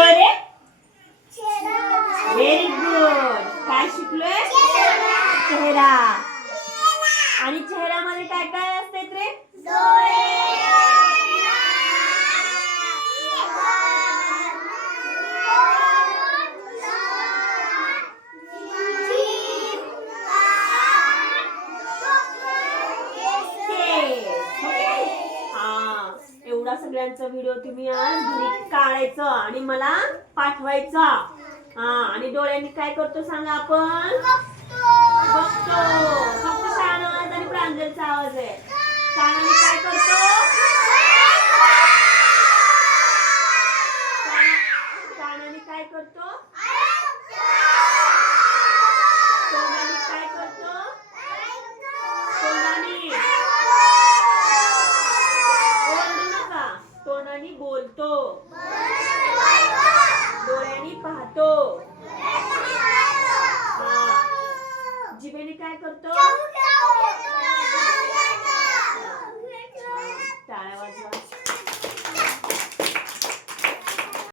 शिकलोय रे? Very good. काय शिकलोय? चेहरा. आणि चेहऱ्यामध्ये काय काय असते रे? एवढा सगळ्यांचा व्हिडिओ तुम्ही आज घरी काढायचं आणि मला पाठवायचा. आणि डोळ्यांनी काय करतो सांगा आपण? बघतो. फक्त शान आवाज आणि प्रांजलचा आवाज आहे. कानाने काय करतो? कानाने काय करतो?